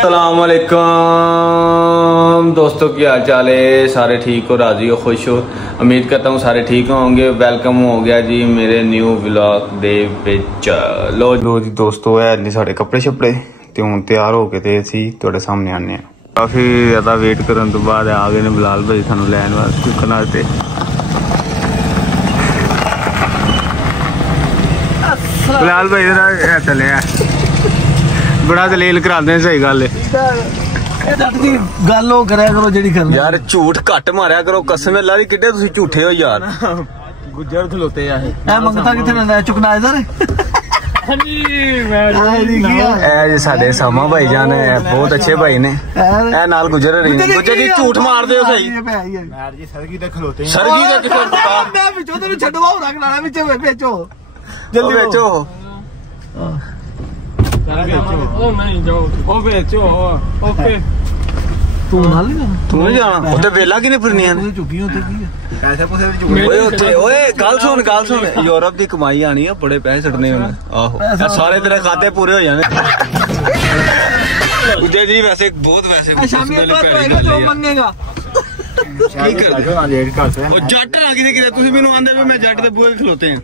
अस्सलामुअलैकुम दोस्तों, क्या हाल चाल है? सारे ठीक हो, राजी हो, खुश हो? उम्मीद करता हूँ सारे ठीक होंगे। वेलकम हो गया जी मेरे न्यू व्लॉग दे विच। लो जी दोस्तों, है नहीं साढ़े कपड़े शपड़े ते हुण तैयार हो के ते असीं तुहाडे सामने आने हैं। काफ़ी ज़्यादा वेट करन तो बाद आ गए ने बिलाल भाई सानू लैन वास्ते चुकन वास्ते। बिलाल भाई चले बड़ा दलील कराते हैं। सही गल गल हो करा करो जेडी करनी यार, झूठ घट मारिया करो। कसम अल्लाह दी किड्डे तुसीं झूठे हो यार। गुज्जर खलोते आ ए मंगता किथे ना चुकना इधर साडे सामा भाई जान है, बहुत अच्छे भाई ने। ए नाल गुजर रही गुजर जी, झूठ मार दे सही यार जी। सरगी दे खलोते हैं, सरगी दे किथे मैं विचो तेनु छडवाओ रख लाना विच बेचो जल्दी बेचो। ओ नहीं जाओ ओ बेचो ओके। तू नहीं जाना उते वेला किने फिरनी है चुकी होते की पैसे पूसे चुकी ओए उते। ओए गल सुन यूरोप दी कमाई आनी है, बड़े पैसे छड़ने होने। आहो सारे तेरे खाते पूरे हो जाने उदे जी। वैसे बहुत वैसे शामी तो मंगेगा की कर रेट करते हैं। ओ जट ना किते किते तुसी मेनू आंदे वे मैं जट दे बूहे खलोते हैं।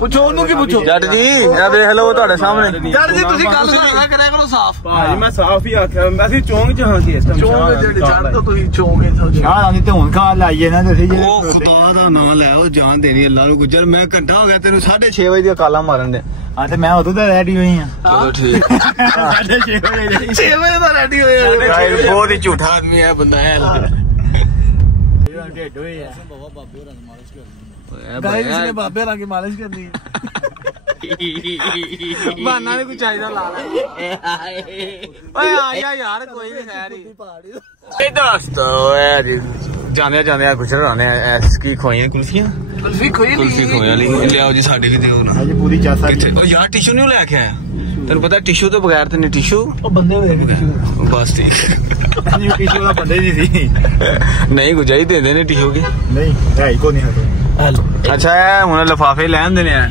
पूछो ओनू की पूछो जट जी। ए देख लो ਤੁਹਾਡੇ ਸਾਹਮਣੇ जट जी ਤੁਸੀਂ ਗੱਲ ਕਰਿਆ ਕਰੋ ਸਾਫ਼। ਭਾਈ ਮੈਂ ਸਾਫ਼ ਹੀ ਆਖਿਆ, ਅਸੀਂ ਚੌਂਕ ਚ ਹਾਂ ਕਿ ਇਸ ਟਾਈਮ ਚੌਂਕ ਜਿਹੜੀ ਜੜ ਤੋਂ ਤੁਸੀਂ ਚੌਂਕ ਸ਼ਾਹ ਆਂਦੀ ਤੇ ਹੁਣ ਖਾ ਲਾਈਏ ਨਾ ਤੁਸੀਂ। ਉਹ ਖੁਦਾ ਦਾ ਨਾਮ ਲੈ, ਉਹ ਜਾਨ ਦੇਣੀ ਅੱਲਾਹ ਨੂੰ। ਗੁੱਜਰ ਮੈਂ ਘੰਟਾ ਹੋ ਗਿਆ ਤੈਨੂੰ 6:30 ਵਜੇ ਦੀਆਂ ਕਾਲਾਂ ਮਾਰਨ ਦੇ। ਹਾਂ ਤੇ ਮੈਂ ਉਦੋਂ ਦਾ ਰੈਡੀ ਹੋਈ ਆ। ਚਲੋ ਠੀਕ 6:30 ਵਜੇ 6 ਵਜੇ ਦਾ ਰੈਡੀ ਹੋਇਆ। ਬਹੁਤ ਹੀ ਝੂਠਾ ਆਦਮੀ ਹੈ ਬੰਦਾ ਹੈ। ਢਿੱਡ ਹੋਏ ਆ ਬਾਬਾ ਬਾਬੇ ਹੋਰਾਂ ਨੂੰ ਮਾਲਿਸ਼ ਕਰਨੀ। गाइस ने बाबे रा की मालिश करनी है। बहाना भी कुछ चाहिए ला ले। ओए आया यार कोई भी खैर ही। ए दोस्तों जी जाने जाने गुजर आने इसकी खोइयां कुल्फियां कुल्फी खोया ली ले आओ जी साडे भी दियो ना जी पूरी चासा। किथे ओ यार टिश्यू नहीं लेके आया? तेन पता टिश्यू तो बगैर ते नहीं टिश्यू ओ बंदे हो गए टिश्यू बस ठीक। टिश्यू वाला बंदे जी थी नहीं गुजाई दे देने टिश्यू की नहीं है ही को नहीं है। अच्छा है हुण लिफाफे लैन देने हैं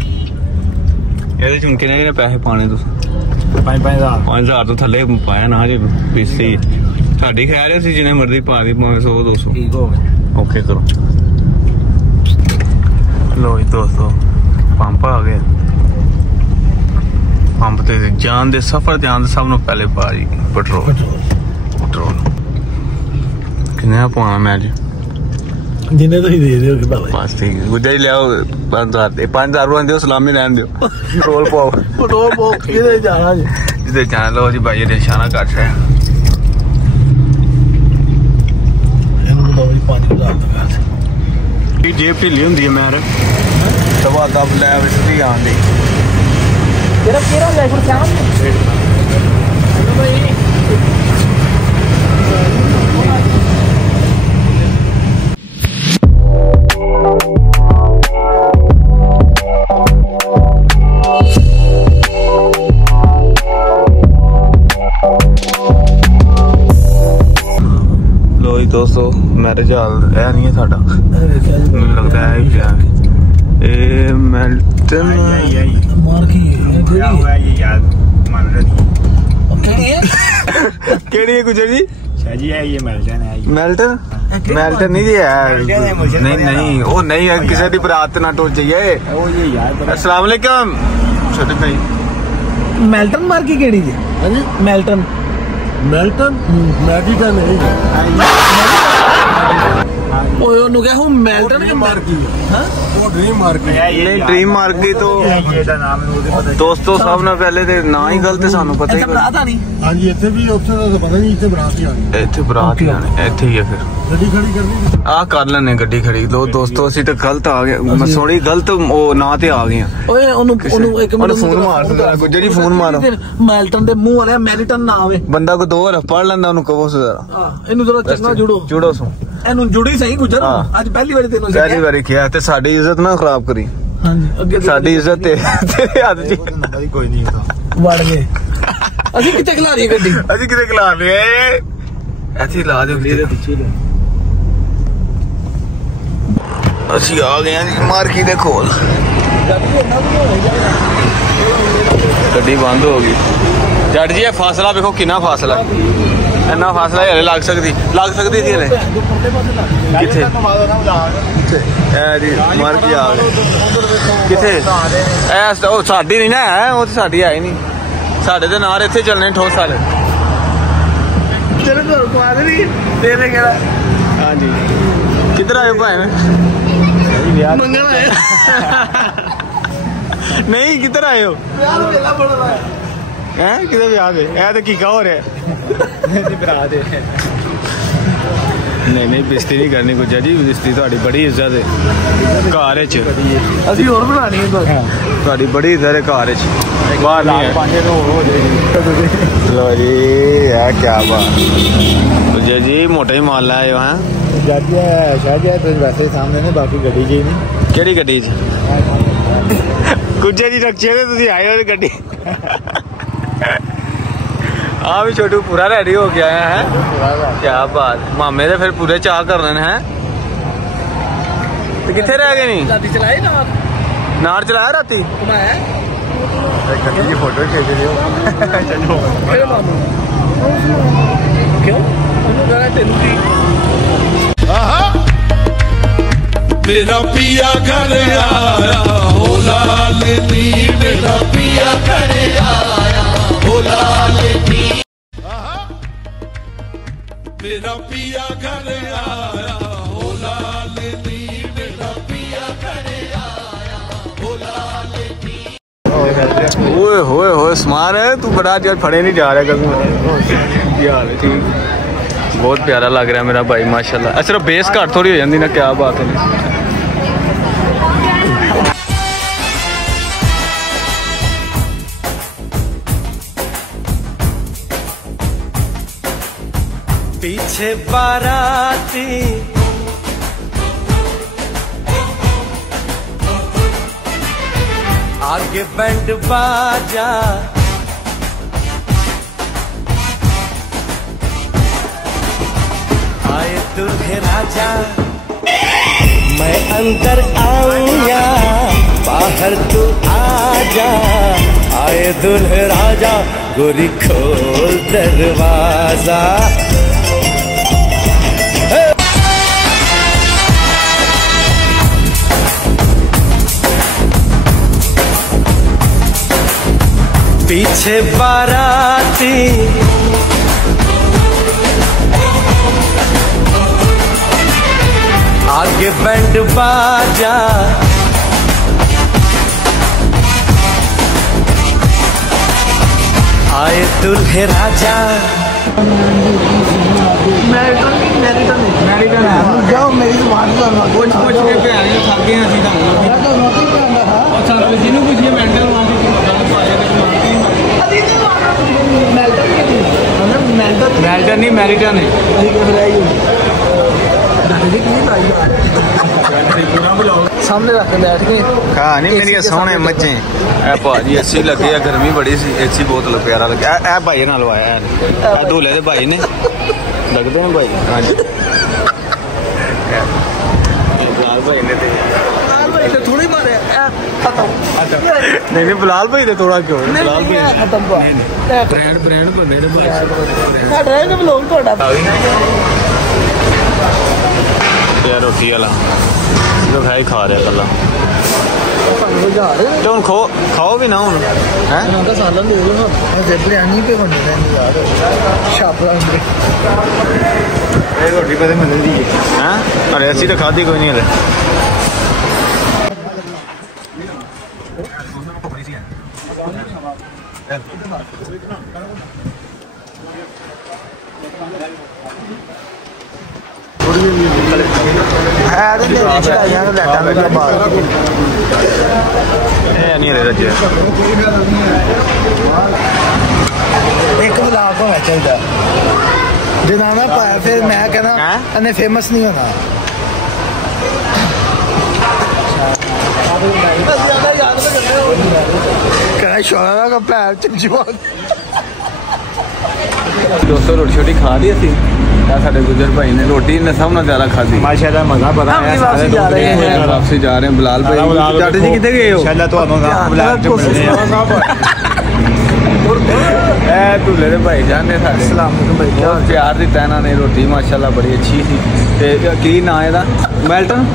ਇਹਦੇ ਚ। ਕਿੰਨੇ ਕਿੰਨੇ ਪੈਸੇ ਪਾਣੇ ਤੁਸੀਂ? 5,000 ਤੋਂ ਥੱਲੇ ਪਾਇਆ ਨਾ ਜੀ ਪੀਸੀ ਸਾਡੀ ਖੈਰ ਹੈ। ਅਸੀਂ ਜਿੰਨੇ ਮਰਜ਼ੀ ਪਾ ਦੀ, ਭਾਵੇਂ 100 200 ਠੀਕ ਹੋ ਗਿਆ। ਓਕੇ ਕਰੋ। ਲੋ ਜੀ ਦੋਸਤੋ ਪੰਪ ਆ ਗਿਆ। ਪੰਪ ਤੇ ਜਾਣ ਦੇ ਸਫ਼ਰ ਜਾਣ ਦੇ ਸਭ ਨੂੰ ਪਹਿਲੇ ਪਾ ਜੀ ਪੈਟਰੋਲ। ਕਿੰਨਾ ਪਾਉਣਾ ਮੈਂ ਜੀ? जिन्हें तो ही दे दियो कि बाबा बस ठीक है। गुजारी ले आओ 5,000 दे 5,000 रुपए दियो, सलामी लेन दियो। पेट्रोल पाओ किधर जाना जी? जिधर जाना। लो जी भाई ने निशाना काट रहा है। जेब ढिली होंदी है मैं दबा दब लै सीधी आन दी। तेरा केरा ले फिर क्या भाई दोस्तों मैरिज हाल है नहीं है साडा, मैनूं लगता है मेल्टन केड़ी है गुजर जी? जी है ये मेल्टन है। मेल्टन नहीं जी है। नहीं वो नहीं है, किसी की बरात ना टुर जाइए। अस्सलाम वालेकुम छोटे भाई। मेल्टन मार्की केड़ी जी? मेल्टन मैगी का नहीं ओए ओनु क्या हूं मेल्टन के मार्की हां वो ड्रीम मार्की नहीं ड्रीम मार्की तो ਇਹਦਾ ਨਾਮ ਹੈ ਉਹਦੇ ਪਤਾ। ਦੋਸਤੋ ਸਭ ਨਾਲ ਪਹਿਲੇ ਤੇ ਨਾ ਹੀ ਗਲਤ ਸਾਨੂੰ ਪਤਾ ਹੀ ਬਰਾਤ ਆਣੀ। ਹਾਂਜੀ ਇੱਥੇ ਵੀ ਉੱਥੇ ਦਾ ਪਤਾ ਨਹੀਂ, ਇੱਥੇ ਬਰਾਤ ਹੀ ਆਣੀ। ਇੱਥੇ ਬਰਾਤ ਹੀ ਆਣੀ, ਇੱਥੇ ਹੀ ਹੈ। ਫਿਰ ਗੱਡੀ ਖੜੀ ਕਰਨੀ ਆ ਕਰ ਲੈਣੇ ਗੱਡੀ ਖੜੀ। ਲੋ ਦੋਸਤੋ ਅਸੀਂ ਤਾਂ ਗਲਤ ਆ ਗਏ, ਮਸੋੜੀ ਗਲਤ ਉਹ ਨਾ ਤੇ ਆ ਗਏ। ਓਏ ਉਹਨੂੰ ਇੱਕ ਮਿੰਟ ਫੋਨ ਮਾਰ ਗੁੱਜਰ ਜੀ, ਫੋਨ ਮਾਰੋ। ਮੈਲਟਨ ਦੇ ਮੂੰਹ ਵਾਲੇ ਮੈਲੀਟਨ ਨਾ ਆਵੇ। ਬੰਦਾ ਕੋ ਦੋ ਹਰਫ ਪੜ ਲੈਂਦਾ, ਉਹਨੂੰ ਕਹੋ ਜ਼ਰਾ ਇਹਨੂੰ ਜ਼ਰਾ ਚੰਗਾ ਜੁੜੋ ਸੋ ਇਹਨੂੰ ਜੁੜੀ ਸਹੀ ਗੁੱਜਰ। ਅੱਜ ਪਹਿਲੀ ਵਾਰੀ ਤੈਨੂੰ ਪਹਿਲੀ ਵਾਰੀ ਕਿਹਾ ਤੇ ਸਾਡੀ ਇੱਜ਼ਤ ਨਾ ਖਰਾਬ ਕਰੀ। ਹਾਂਜੀ ਅੱਗੇ ਸਾਡੀ ਇੱਜ਼ਤ ਤੇਰੇ ਹੱਥ 'ਚ ਕੋਈ ਨਹੀਂ ਵੜ ਗਏ। ਅਸੀਂ ਕਿੱਥੇ ਖਲਾ ਰਹੀ ਗੱਡੀ? ਅਸੀਂ ਕਿੱਥੇ ਖਲਾ ਰਹੇ? ਇੱਥੇ ਲਾ ਦਿਓ ਪਿੱਛੇ। ਅਸੀਂ ਆ ਗਏ ਜੀ ਮਾਰਕੀ ਦੇ ਕੋਲ। ਗੱਡੀ ਬੰਦ ਹੋ ਗਈ। जट जी फासला देखो कितना फासला इन्ना फासला हले लग सकती थी हले मर गया किथे साडी नहीं ना है वो तो साडी है ही नहीं साडे ते नार इत्थे चलने ठोस साले हाँ जी किधर आए भाई नहीं किधर आए हो किधर ब्याह दे तो कीका हो रहा नहीं बेइज्जती नहीं करनी कुछ जी बेइज्जती थोड़ी बड़ी इज्जत है घर अभी और बनानी है थोड़ी बड़ी इज्जत है घर बाहर लो जी है क्या बात जी मोटा ही माल लाए हो हैं वैसे सामने ने बाकी गड्डी जी नहीं केड़ी गड्डी च कुछ जी रखे थे तुम आए हो गड्डी हाँ भी छोटू पूरा रेडी हो गया है क्या बात मामे तो फिर पूरे चाह कर रहे हैं तो कितने रह गए नहीं नार चलाया राती की फोटो खींच लियो मेरा पिया घर आया हो लाल नी मेरा पिया घर आया हो लाल नी मेरा पिया घर आया हो लाल नी मेरा पिया घर आया हो लाल नी ओए होए होए स्मार है तू बड़ा आज फड़े नहीं जा रहा कभी यार ठीक बहुत प्यारा लग रहा है मेरा भाई माशाल्लाह सिर्फ बेस घट थोड़ी हो जाती ना क्या बात है पीछे बाराती आगे बैंड बाजा आए दूल्हे राजा मैं अंदर आऊंगा बाहर तू आजा आए दूल्हे राजा गोरी खोल दरवाजा पीछे बाराती आगे बैंड बाजा आए दूल्हे राजा जाओ मेरी मैल्टन नहीं मैरिटन है सामने रख के बैठ गए हाँ नहीं मेरी सोहने मच्छे भाजी एसी लगे गर्मी बड़ी सी एसी बहुत प्यारा लगे ए भाई ना लवाया दूल्हे दे भाई ने लगते हैं भाई हाँ जी भाई ने थोड़ी मारे नहीं बिलाल भाई ने थोड़ा क्यों बिलाल भाई ब्रांड बने यार रोटी वाला तो खाई खा रहा कला तो हम खाओ भी ना हूँ रोटी पता मिलती है अरे ऐसी तो खाधी कोई नहीं है एक मिलाप होना चाहिए जनाना पाया फिर मैं कहना इन्हें फेमस नहीं होना कहना शोरा का पैर दोस्तों रोटी छोटी खा ली थी साढ़े गुजर भाई ने रोटी ने सब ज्यादा खाधी माशाल्लाह मजा पता है वापसी जा रहे हैं बिलाल भाई जाटे जी कितने गए हो ਢੁੱਲੇ ਦੇ ਭਾਈ ਜਾਨ ਨੇ ਸਾਡੇ ਬਹੁਤ ਪਿਆਰ ਦਿੱਤਾ ਇਹਨਾਂ ਨੇ ਰੋਟੀ ਮਾਸ਼ਾਅੱਲਾ ਬੜੀ ਅੱਛੀ ਸੀ ਤੇ ਕੀ ਨਾਂ ਇਹਦਾ ਮੈਲਟਨ